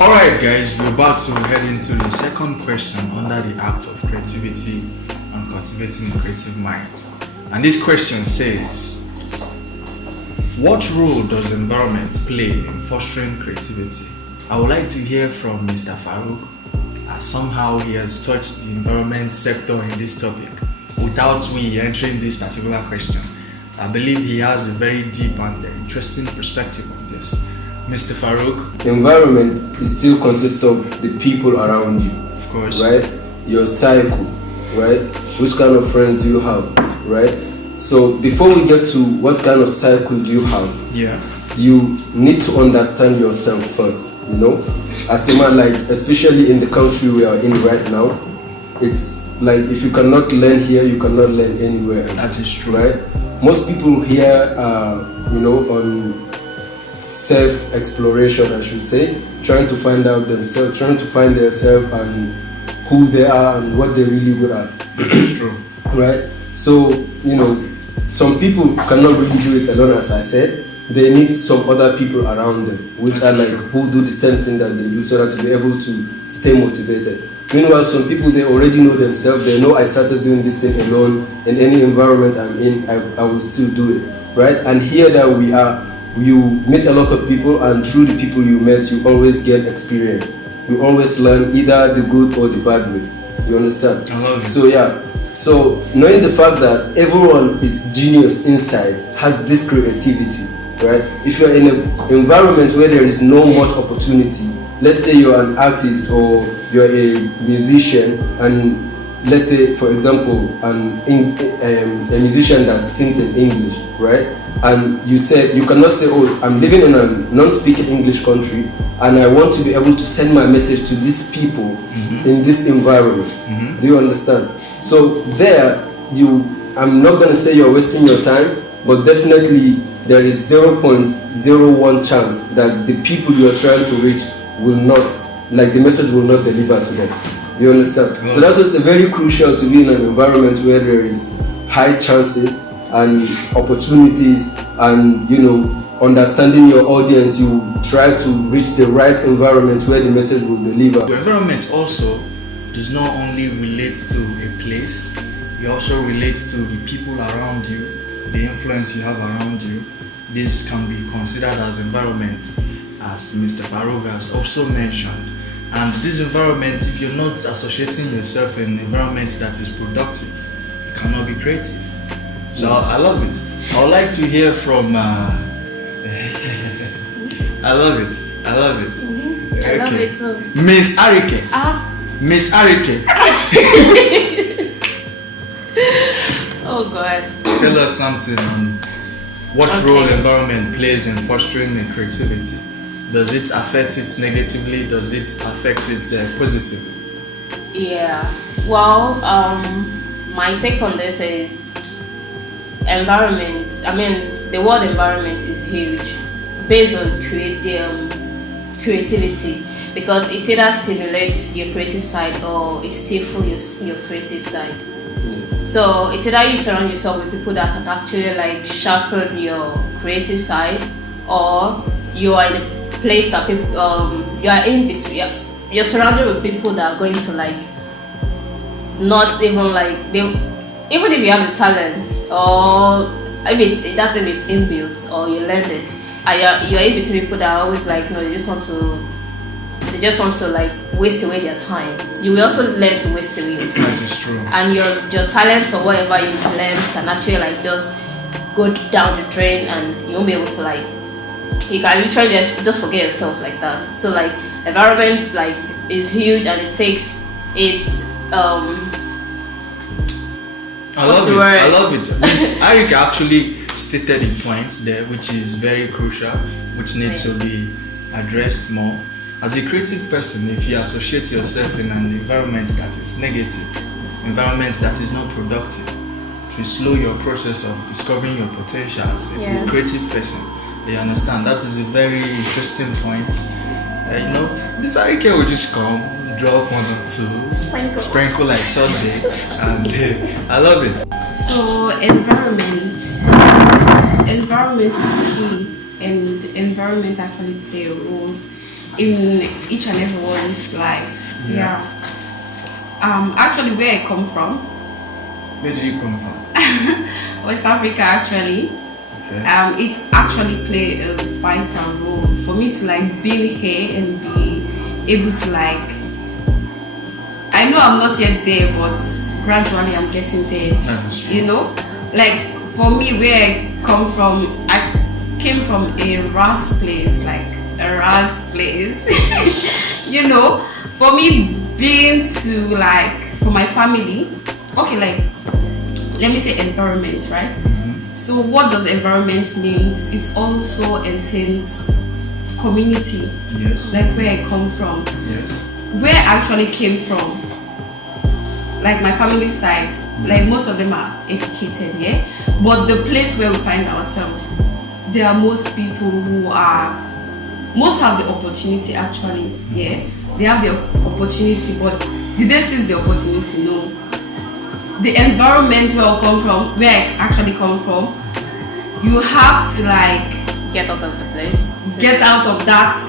Alright guys, we're about to head into the second question under the act of creativity and cultivating a creative mind. And this question says, what role does environment play in fostering creativity? I would like to hear from Mr. Farouk, as somehow he has touched the environment sector in this topic without we entering this particular question. I believe he has a very deep and interesting perspective on this. Mr. Farouk? The environment is still consists of the people around you. Of course. Right? Your cycle, right? Which kind of friends do you have, right? So before we get to what kind of cycle do you have, you need to understand yourself first, you know? As a man, like, especially in the country we are in right now, it's like if you cannot learn here, you cannot learn anywhere else. That is true. Right? Most people here are, on self-exploration, I should say, trying to find out themselves, trying to find themselves and who they are and what they're really good at. It's true. Right? So, some people cannot really do it alone, as I said. They need some other people around them, which are like who do the same thing that they do, so that to be able to stay motivated. Meanwhile, some people, they already know themselves. They know I started doing this thing alone. In any environment I'm in, I will still do it. Right? And here that we are, you meet a lot of people, and through the people you met, you always get experience. You always learn either the good or the bad way. You understand? I love it. So yeah. So knowing the fact that everyone is genius inside, has this creativity, right? If you're in an environment where there is no much opportunity, let's say you're an artist or you're a musician, and let's say, for example, a musician that sings in English, right? And you said, you cannot say, oh, I'm living in a non-speaking English country and I want to be able to send my message to these people in this environment. Do you understand? So there, I'm not going to say you're wasting your time, but definitely there is 0.01 chance that the people you are trying to reach will not, like the message will not deliver to them. You understand? So that's why it's very crucial to be in an environment where there is high chances and opportunities, and understanding your audience. You try to reach the right environment where the message will deliver. The environment also does not only relate to a place, it also relates to the people around you, the influence you have around you. This can be considered as environment, as Mr. Farouk has also mentioned. And this environment, if you're not associating yourself in an environment that is productive, you cannot be creative. So I love it. I would like to hear from I love it. I love it too. Miss Arike. Miss Arike. Oh God. Tell us something on what role environment plays in fostering creativity. Does it affect it negatively? Does it affect it positively? Yeah. Well, my take on this is environment. I mean, the word environment is huge, based on creativity, because it either stimulates your creative side or it stifles your creative side. Yes. So it's either you surround yourself with people that can actually like sharpen your creative side, or you are in a place that people you are in between. You're surrounded with people that are going to like not even like they. Even if you have the talent, or if it's inbuilt or you learned it, and you're in between people that are always like, no, they just want to like waste away their time. You will also learn to waste away your time. That is true. And your talent or whatever you learn can actually like just go down the drain, and you won't be able to like. You can literally just forget yourself like that. So like environment like is huge, and it takes its I love it. Miss Arika actually stated a point there which is very crucial, which needs to be addressed more. As a creative person, if you associate yourself in an environment that is negative, environment that is not productive, to slow your process of discovering your potential as a creative person. You understand? That is a very interesting point. Miss Arika will just come, drop one or two, sprinkle like Sunday, and I love it. So environment is key, and environment actually play roles in each and everyone's life. Yeah. Actually, where I come from. Where did you come from? West Africa, actually. Okay. It actually played a vital role for me to like be here and be able to like. I know I'm not yet there, but gradually I'm getting there. That's true. You know, like for me, where I come from, I came from a Ras place, like a Ras place. You know, for me being to like for my family, okay, like let me say environment, right? So what does environment mean? It also entails community. Yes. Like where I come from. Yes. Where I actually came from, like my family side, like most of them are educated, yeah? But the place where we find ourselves, there are most people who are, most have the opportunity actually, yeah? They have the opportunity, but did they seize the opportunity? No. The environment where I come from, where I actually come from, you have to like Get out of the place. get out of that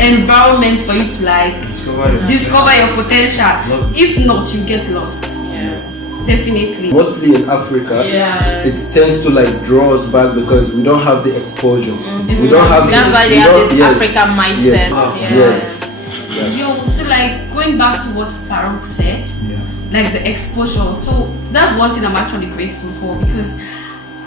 environment for you to like discover your potential. If not, you get lost. Yes. Definitely. Mostly in Africa, it tends to like draw us back because we don't have the exposure. We don't have. That's why they have this African mindset. Yes. Yo, so like going back to what Farouk said, like the exposure. So that's one thing I'm actually grateful for, because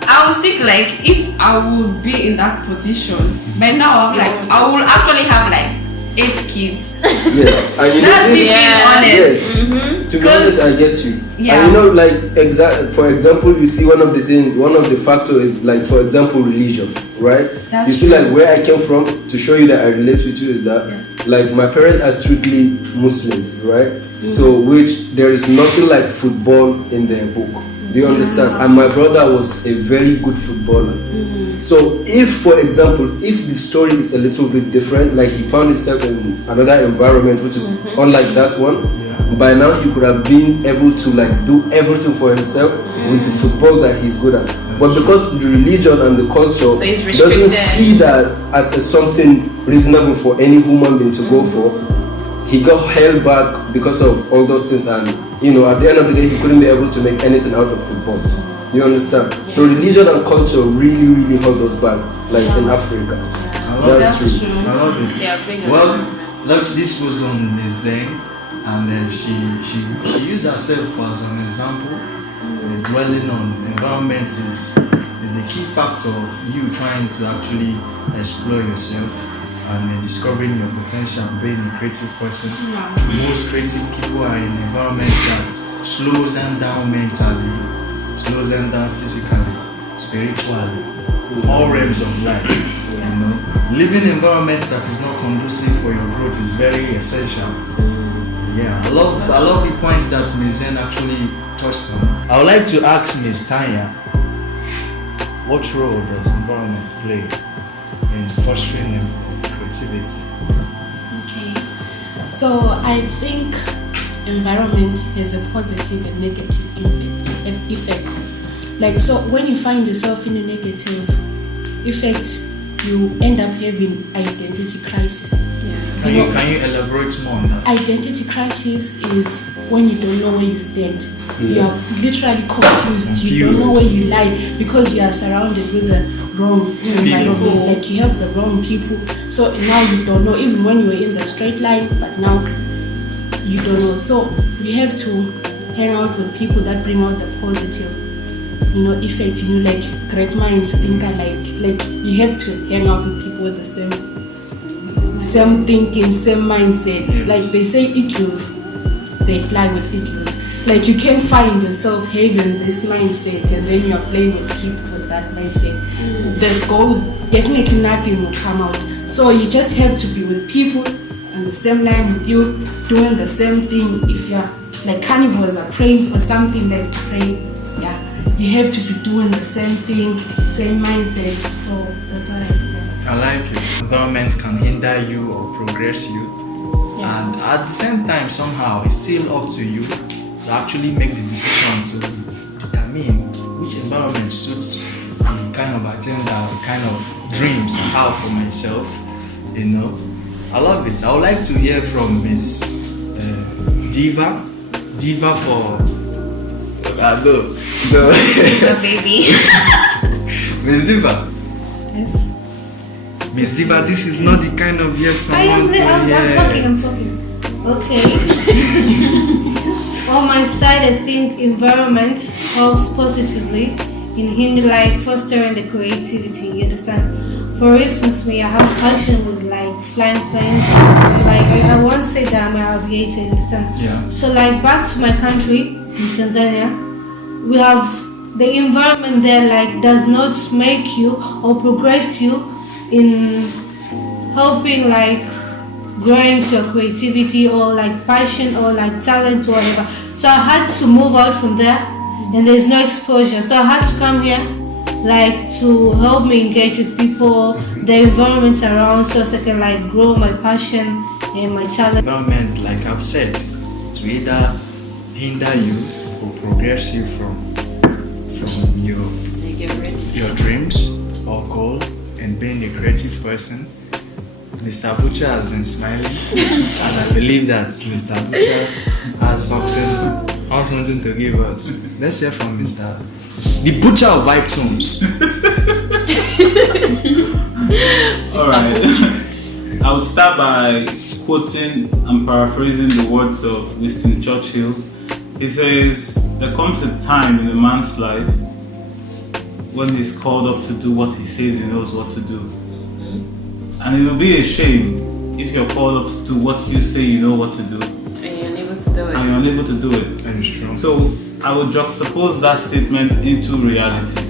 I was thinking like if I would be in that position by now, I'm like I will actually have like 8 kids. Yes, and you That's know, me being honest. Yes, to be honest, I get you. Yeah. And you know, like for example, you see one of the factors is like, for example, religion, right? That's you see, true. like where I came from, to show you that I relate with you, is that like my parents are strictly Muslims, right? So which there is nothing like football in their book. Do you understand? And my brother was a very good footballer. So if, for example, if the story is a little bit different, like he found himself in another environment which is unlike that one, by now he could have been able to like do everything for himself with the football that he's good at. But because the religion and the culture doesn't see that as something reasonable for any human being to go for, he got held back because of all those things, and you know, at the end of the day, he couldn't be able to make anything out of football. You understand? So religion and culture really, really hold us back, like in Africa. That's true. I love it. Well, this was on Ms. Zeng, and then she used herself as an example. Dwelling on environment is a key factor of you trying to actually explore yourself and discovering your potential and being a creative person. Most creative people are in an environment that slows them down mentally, slows them down physically, spiritually, all realms of life. You know, living environments that is not conducive for your growth is very essential. Yeah, I love the points that Ms. Zen actually touched on. I would like to ask Ms. Tanya, what role does environment play in fostering creativity? Okay, so I think environment has a positive and negative effect. Like, so when you find yourself in a negative effect, you end up having identity crisis. Can you elaborate more on that? Identity crisis is when you don't know where you stand. You are literally confused. You don't know where you lie because you are surrounded with the wrong environment. Like you have the wrong people. So now you don't know, even when you were in the straight line, but now you don't know. So you have to hang out with people that bring out the positive, effect in you, like great minds think alike. Like you have to hang out with people with the same thinking, same mindsets. Like they say eagles, they fly with eagles. Like you can find yourself having this mindset and then you're playing with people with that mindset. There's definitely nothing will come out. So you just have to be with people on the same line with you, doing the same thing. If you're like carnivores are praying for something, like pray, you have to be doing the same thing, same mindset. So that's what I feel. I like it. Environment can hinder you or progress you, and at the same time, somehow it's still up to you to actually make the decision to determine which environment suits the kind of agenda, the kind of dreams I have for myself. I love it. I would like to hear from Miss Diva. Diva for no. Baby. Miss Diva. Yes. Miss Diva, this is not the kind of yes I want to hear. I'm talking. Okay. On my side, I think environment helps positively in like fostering the creativity. You understand? For instance, me, I have passion with like flying planes. Like I once said that I'm an aviator. You understand? Yeah. So like back to my country in Tanzania, we have the environment there like does not make you or progress you in helping like growing to your creativity or like passion or like talent or whatever. So I had to move out from there and there's no exposure. So I had to come here like to help me engage with people, the environment around, so I can like grow my passion and my talent. Environment, like I've said, to either hinder you or progress you from your dreams or goal and being a creative person. Mr. Butcher has been smiling and I believe that Mr. Butcher has something to give us. Let's hear from the Butcher of Vibe Tones. Alright. I'll start by quoting and paraphrasing the words of Winston Churchill. He says, there comes a time in a man's life when he's called up to do what he says he knows what to do. And it will be a shame if you're called up to do what you say you know what to do. And you're unable to do it. And you're unable to do it. That is true. So I will juxtapose that statement into reality.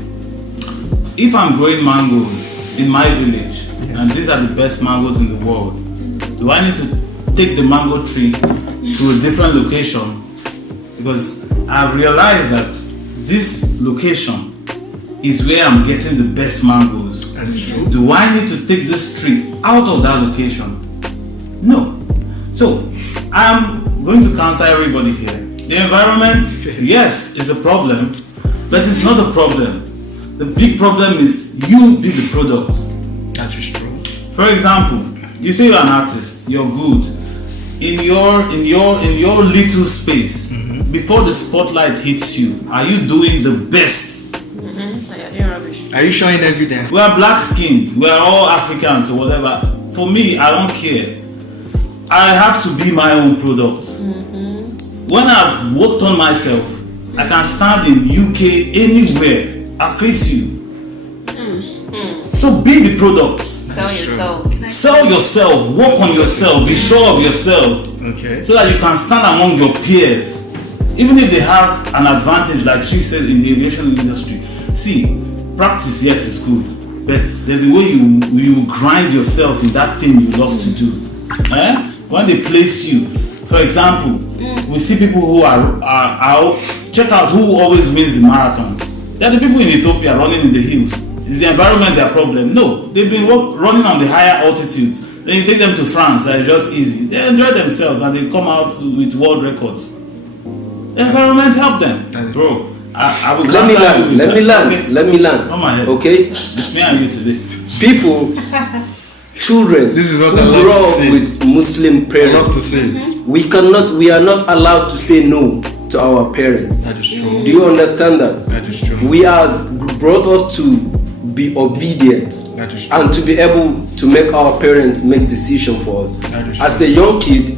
If I'm growing mangoes in my village, and these are the best mangoes in the world, do I need to take the mango tree to a different location? Because I've realized that this location is where I'm getting the best mangoes. That is true. Do I need to take this tree out of that location? No. So I'm going to counter everybody here. The environment, yes, is a problem, but it's not a problem. The big problem is you be the product. That is true. For example, you say you're an artist, you're good. In your little space, before the spotlight hits you, are you doing the best? Are you showing evidence? We are black skinned, we are all Africans or whatever. For me, I don't care. I have to be my own product. When I've worked on myself, I can stand in UK anywhere. I face you. So be the product. Sell yourself. Sell yourself, work on yourself, be sure of yourself. Okay. So that you can stand among your peers. Even if they have an advantage, like she said in the aviation industry. See, practice, yes, is good, but there's a way you grind yourself in that thing you love to do. When they place you, for example, we see people who are out. Check out who always wins the marathons. They're the people in Ethiopia running in the hills. Is the environment their problem? No, they've been running on the higher altitudes. Then you take them to France, it's just easy. They enjoy themselves and they come out with world records. The environment help them, bro. I will Let me learn. On my head. Okay? It's me and you today. People, children This is what who I love grow to up say. with Muslim I parents, love to say it. we are not allowed to say no to our parents. That is true. Do you understand that? That is true. We are brought up to be obedient That is true. and to be able to make our parents make decisions for us. That is As true. a young kid,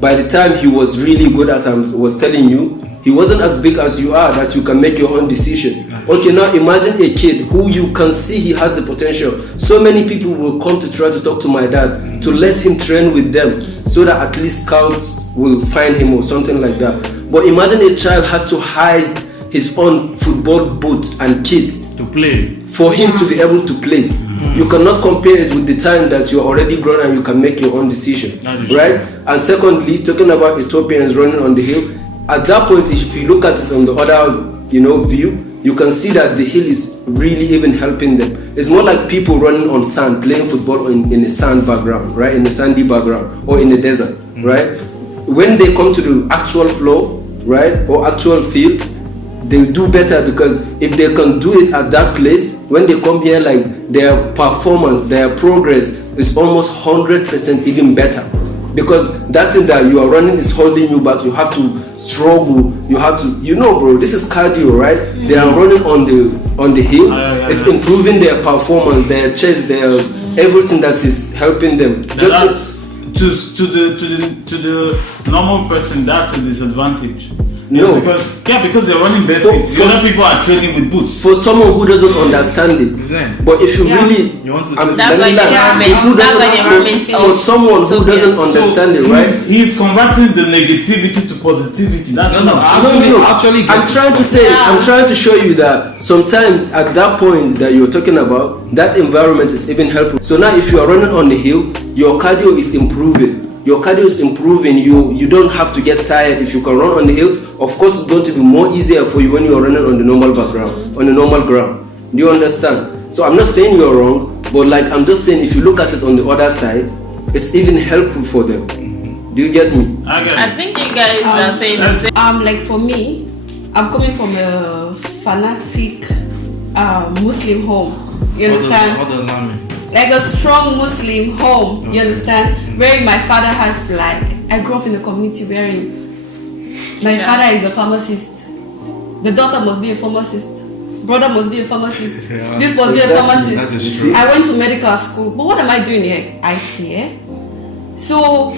by the time he was really good, as I was telling you, he wasn't as big as you are that you can make your own decision. Okay, now imagine a kid who you can see he has the potential. So many people will come to try to talk to my dad to let him train with them so that at least scouts will find him or something like that. But imagine a child had to hide his own football boots and kits To play. for him to be able to play. You cannot compare it with the time that you're already grown and you can make your own decision, That is right? And secondly, talking about Ethiopians running on the hill, at that point, if you look at it on the other, view, you can see that the hill is really even helping them. It's more like people running on sand, playing football in a sand background, right? In a sandy background or in the desert, right? When they come to the actual floor, right, or actual field, they do better because if they can do it at that place, when they come here, like their performance, their progress is almost 100% even better. Because that thing that you are running is holding you back. You have to struggle. You have to, bro. This is cardio, right? They are running on the hill. It's improving their performance, their chest, their everything that is helping them. To the normal person, that's a disadvantage. No, because they're running barefoot. The other people are training with boots. For someone who doesn't understand it, but if you really, you want to that's why the environment. For someone who doesn't understand it, right? He's converting the negativity to positivity. That's actually. I'm trying to show you that sometimes at that point that you're talking about, that environment is even helpful. So now, if you are running on the hill, your cardio is improving. Your cardio is improving. You don't have to get tired if you can run on the hill. Of course, it's going to be more easier for you when you are running on the normal background, on the normal ground. Do you understand? So I'm not saying you're wrong, but I'm just saying if you look at it on the other side, it's even helpful for them. Do you get me? I think you guys are saying the same. Like for me, I'm coming from a fanatic Muslim home. You understand? What does that mean? Like a strong Muslim home, you understand? Where my father has I grew up in a community where my father is a pharmacist. The daughter must be a pharmacist. Brother must be a pharmacist. This must be a pharmacist. I went to medical school, but what am I doing here? IT, eh? So,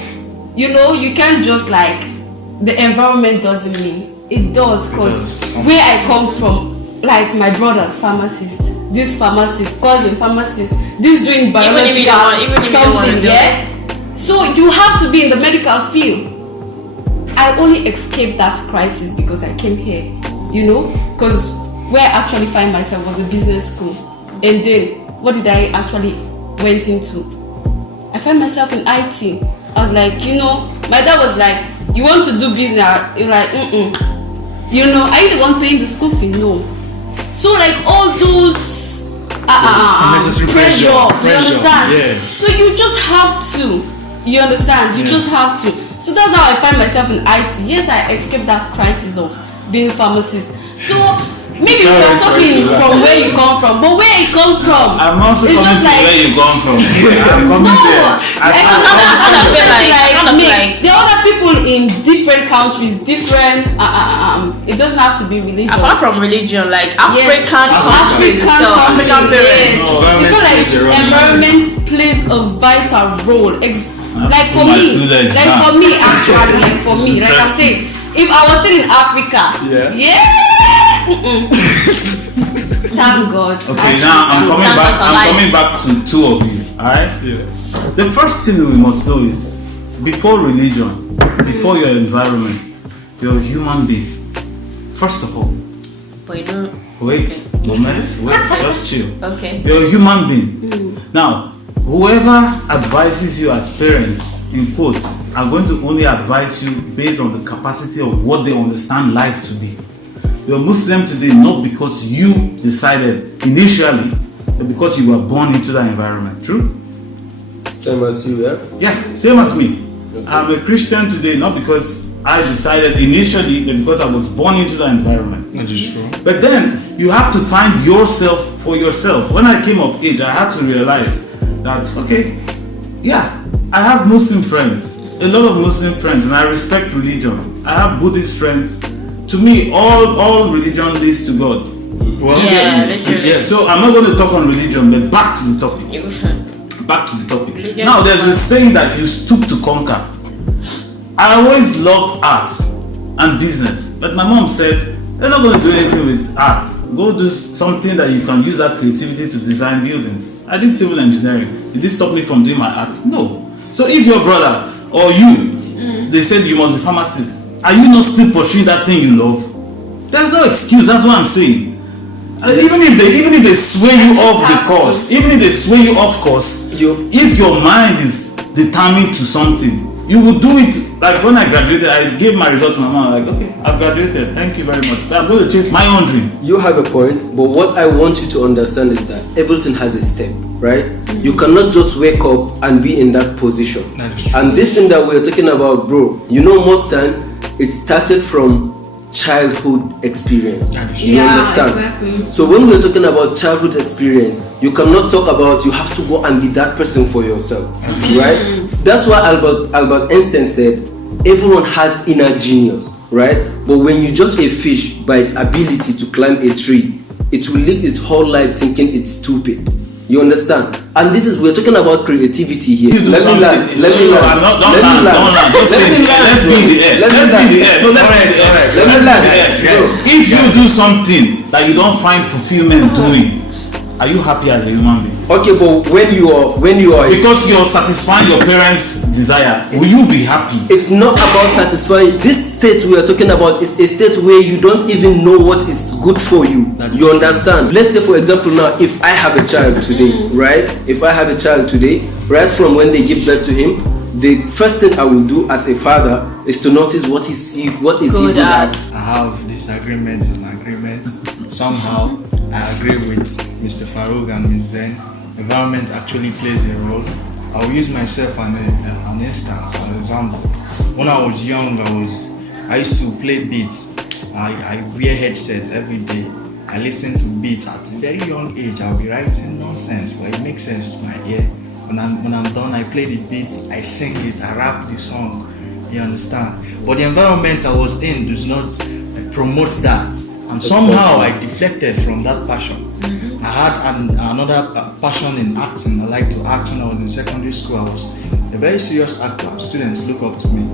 you can't just the environment doesn't mean. It does, because where I come from, my brother's pharmacist, this pharmacist, cousin pharmacist, this doing biological something, yeah? So you have to be in the medical field. I only escaped that crisis because I came here, because where I actually find myself was a business school. And then, what did I actually went into? I found myself in IT. I was my dad was you want to do business? You're like, are you the one paying the school fee? No. So all those unnecessary pressure, you understand? Yes. So you just have to, you understand? You just have to. So that's how I find myself in IT. Yes, I escaped that crisis of being pharmacist. So maybe we are talking from where you come from, but where you come from, I'm also coming to where you come from. I'm coming there. There are other people in different countries, different. It doesn't have to be religion. Apart from religion, African countries, African parents. Environment plays a vital role. For me, actually, I'm saying, if I was still in Africa, thank God. Okay, now I'm coming back to two of you. Alright? Yeah. The first thing we must know is before religion, before your environment, you're a human being. First of all. Wait, just chill. Okay. You're a human being. Now, whoever advises you as parents, in quotes, are going to only advise you based on the capacity of what they understand life to be. You're Muslim today not because you decided initially, but because you were born into that environment. True? Same as you, yeah? Yeah, same as me. Okay. I'm a Christian today not because I decided initially, but because I was born into that environment. That is true. But then you have to find yourself for yourself. When I came of age, I had to realize that, I have Muslim friends, a lot of Muslim friends, and I respect religion. I have Buddhist friends. To me, all religion leads to God. Well, literally. Yes. So I'm not going to talk on religion, but back to the topic. Religion. Now, there's a saying that you stoop to conquer. I always loved art and business, but my mom said, they're not going to do anything with art. Go do something that you can use that creativity to design buildings. I did civil engineering. Did it stop me from doing my art? No. So if your brother or you, they said you must be a pharmacist, are you not still pursuing that thing you love? There's no excuse. That's what I'm saying. Even if they sway you off the course, if your mind is determined to something, you will do it. Like when I graduated, I gave my result to my mom. Like, okay, I've graduated. Thank you very much. I'm going to chase my own dream. You have a point, but what I want you to understand is that everything has a step, right? You cannot just wake up and be in that position. That is true. And this thing that we're talking about, bro, most times it started from childhood experience. You Yeah, understand? exactly. So when we're talking about childhood experience, you cannot talk about you have to go and be that person for yourself, right? That's why Albert Einstein said everyone has inner genius, right? But when you judge a fish by its ability to climb a tree, it will live its whole life thinking it's stupid. You understand? And this is, we're talking about creativity here. Let's be in the air. Let's be in the air. If you do something that you don't find fulfillment doing, are you happy as a human being? Okay, but when you are because you're satisfying your parents' desire, will you be happy? It's not about satisfying. This state we are talking about is a state where you don't even know what is good for you. You understand? Let's say, for example, now if I have a child today, right? If I have a child today, right from when they give birth to him, the first thing I will do as a father is to notice what is he good at. I have disagreements and agreements. Somehow I agree with Mr. Farouk and Ms. Zen. Environment actually plays a role. I'll use myself an instance, an example. When I was young, I used to play beats. I wear headsets every day. I listen to beats at a very young age. I'll be writing nonsense, but it makes sense to my ear. When I'm done, I play the beats, I sing it, I rap the song. You understand? But the environment I was in does not promote that. And somehow I deflected from that passion. I had another passion in acting. I like to act. When I was in secondary school, I was a very serious actor. Students look up to me.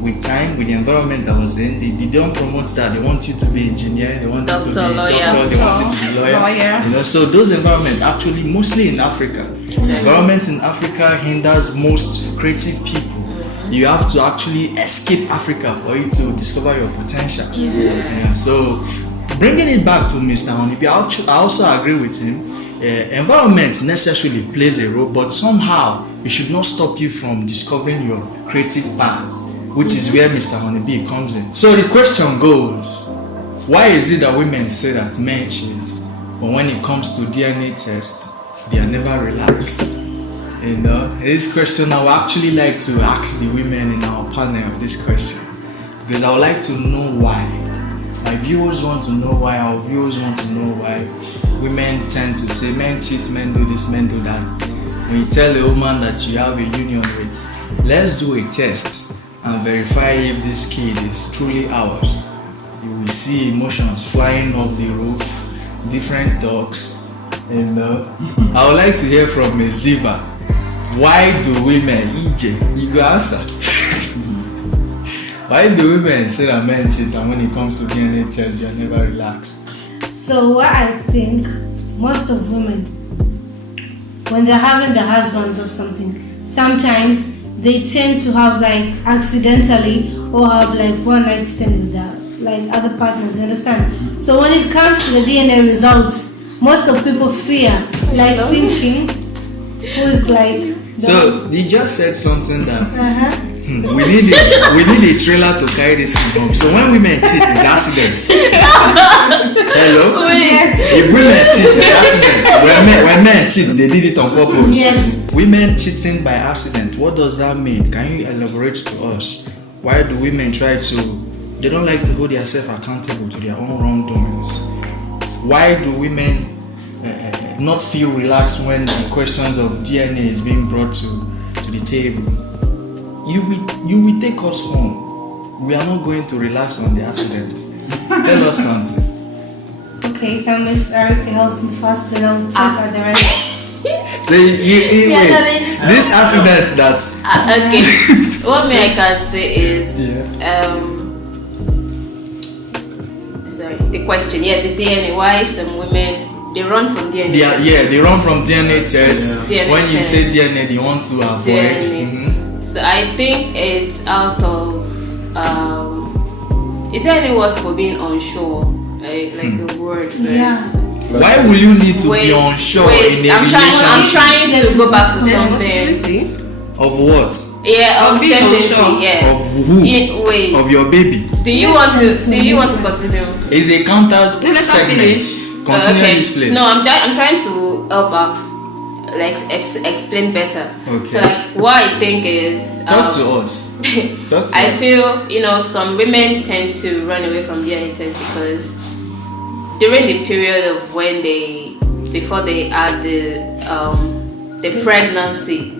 With time, with the environment I was in, they don't promote that. They want you to be engineer, they want you to be doctor, they want you to be lawyer. You know, so those environments actually, mostly in Africa, environment in Africa hinders most creative people. You have to actually escape Africa for you to discover your potential. Yeah, so bringing it back to Mr. Honeybee, I also agree with him. Environment necessarily plays a role, but somehow it should not stop you from discovering your creative path, which is where Mr. Honeybee comes in. So the question goes, why is it that women say that men cheat, but when it comes to DNA tests, they are never relaxed? You know, this question I would actually like to ask the women in our panel this question, because I would like to know why. My viewers want to know why, our viewers want to know why women tend to say men cheat, men do this, men do that. When you tell a woman that you have a union with, let's do a test and verify if this kid is truly ours, you will see emotions flying off the roof, different talks. You know, I would like to hear from Ms. Diva. Why do women, EJ, you go answer. Why do women say that men cheat, and when it comes to DNA tests, they are never relaxed? So what I think, most of women, when they're having the husbands or something, sometimes they tend to have like accidentally or have like one night stand with their like other partners, you understand? So when it comes to the DNA results, most of people fear, like thinking who's like. So you just said something that we need a trailer to carry this thing home. So when women cheat, it's accident. Hello? Yes. If women cheat, it's accident. When men cheat, they did it on purpose. Yes. Women cheating by accident, what does that mean? Can you elaborate to us? Why do women they don't like to hold themselves accountable to their own wrongdoings? Why do women not feel relaxed when the questions of DNA is being brought to the table? You will take us home. We are not going to relax on the accident. Tell us something. Okay, can Miss Erica help me first, then I'll talk about the rest. So wait, this accident that's okay. What me I can say is sorry, the question, the DNA. Why some women they run from DNA? They run from DNA test. DNA when you test. say DNA, they want to avoid. DNA. So I think it's out of is there any word for being unsure? Like the word for it? Why will you need to be unsure in a relationship? I'm trying to go back to something. Of what? Yeah, uncertainty. Yeah. Of who? Wait. Of your baby. Do you want to continue? Is a counter segment. Continue this place. No, I'm trying to help her. explain better. Okay. So like what I think is Talk to us. I feel some women tend to run away from DNA tests because during the period of when before they had the pregnancy,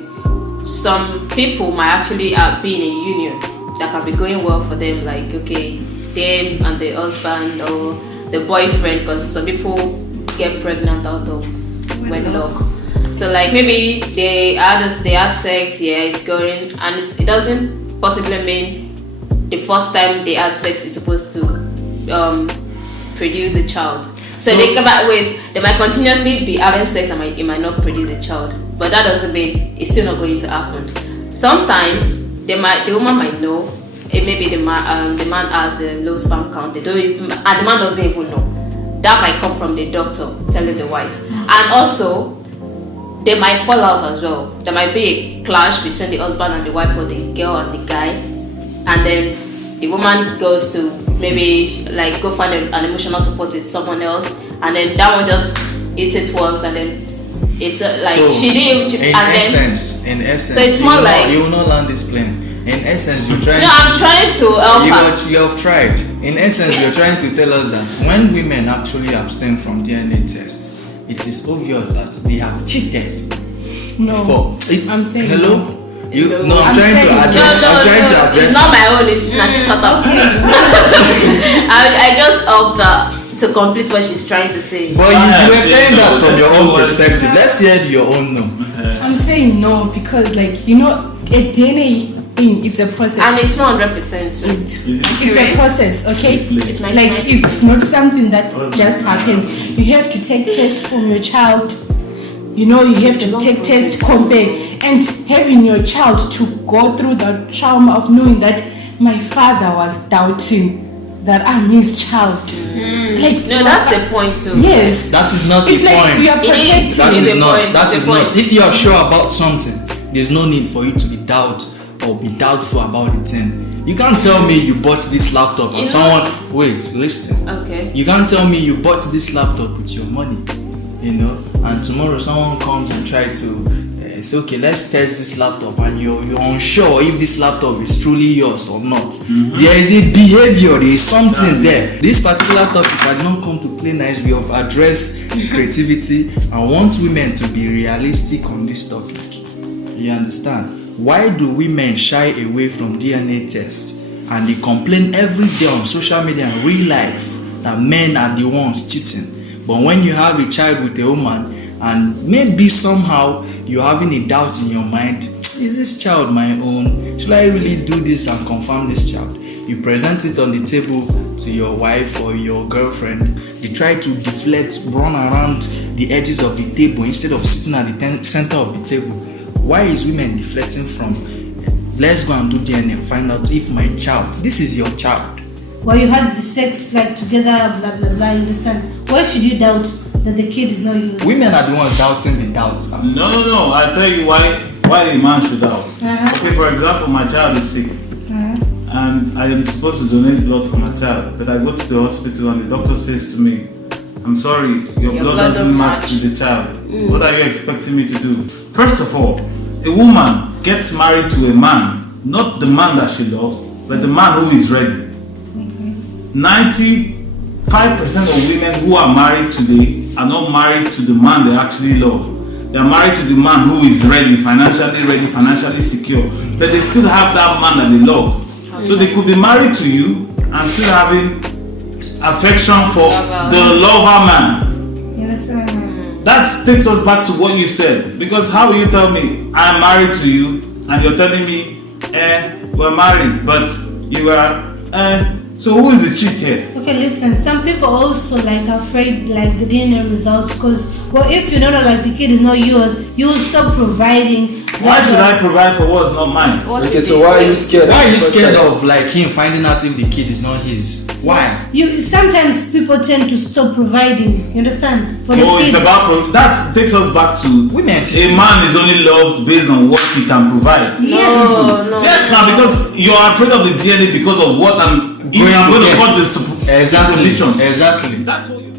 some people might actually be in a union that can be going well for them, like okay, them and the husband or the boyfriend, because some people get pregnant out of wedlock. So like maybe they had sex, yeah, it's going, and it doesn't possibly mean the first time they had sex is supposed to produce a child. So they come back they might continuously be having sex and it might not produce a child, but that doesn't mean it's still not going to happen. Sometimes the woman might know, maybe the man has a low sperm count, and the man doesn't even know. That might come from the doctor telling the wife, and also they might fall out as well. There might be a clash between the husband and the wife, or the girl and the guy, and then the woman goes to maybe like go find an emotional support with someone else, and then that one just eats it once, and then it's like so she didn't. In essence, so it's more like you will not land this plane. In essence, you're trying. No, I'm trying to help her. You have tried. In essence, you're trying to tell us that when women actually abstain from DNA test, it is obvious that they have cheated. No, I'm saying hello. no. I'm trying to address. It's not my own. It's not just startup. I just helped her to complete what she's trying to say. But you were saying that from your own perspective. Let's hear your own no. I'm saying no because, like, a DNA thing, it's a process. And it's not 100%. It's a process, okay? Like, it's not something that just happens. You have to take tests from your child. You have to take tests, compare. And having your child to go through the trauma of knowing that my father was doubting that I'm his child. Like, no, that's the point too. Yes. That is not it's the like point. We are protected. That is not. If you are sure about something, there's no need for you to be doubtful about the thing. You can't tell me you bought this laptop and listen. Okay. You can't tell me you bought this laptop with your money, and tomorrow someone comes and try to say, okay, let's test this laptop, and you're unsure if this laptop is truly yours or not. There is a behavior, there is something there. This particular topic had not come to play nice. We have addressed creativity. I want women to be realistic on this topic. You understand? Why do women shy away from DNA tests and they complain every day on social media and real life that men are the ones cheating? But when you have a child with a woman and maybe somehow you're having a doubt in your mind, is this child my own? Should I really do this and confirm this child? You present it on the table to your wife or your girlfriend. You try to deflect, run around the edges of the table instead of sitting at the center of the table. Why is women deflecting from let's go and do DNA and find out if my child, this is your child? Well, you had the sex like together, blah blah blah. You understand? Why should you doubt that the kid is not yours? Women are the ones doubting the doubts. No. I'll tell you why a man should doubt. Okay, for example, my child is sick. And I am supposed to donate blood for my child. But I go to the hospital and the doctor says to me, I'm sorry, your blood doesn't match with the child. What are you expecting me to do? First of all, a woman gets married to a man, not the man that she loves, but the man who is ready. 95% of women who are married today are not married to the man they actually love. They are married to the man who is ready, financially secure. But they still have that man that they love. So they could be married to you and still having affection for the lover man. That takes us back to what you said. Because how will you tell me I'm married to you and you're telling me, we're married, but you are, so who is the cheat here? Okay, listen, some people also afraid the DNA results because, if you know that the kid is not yours, you will stop providing. Why should I provide for what's not mine? Okay, so why are you scared? Why are you scared of him finding out if the kid is not his? Why? Sometimes people tend to stop providing. You understand? It's about that takes us back to women. A man is only loved based on what he can provide. No. Yes, now because you are afraid of the DNA because of what I'm going to cause the Exactly. supposition. Exactly. That's what you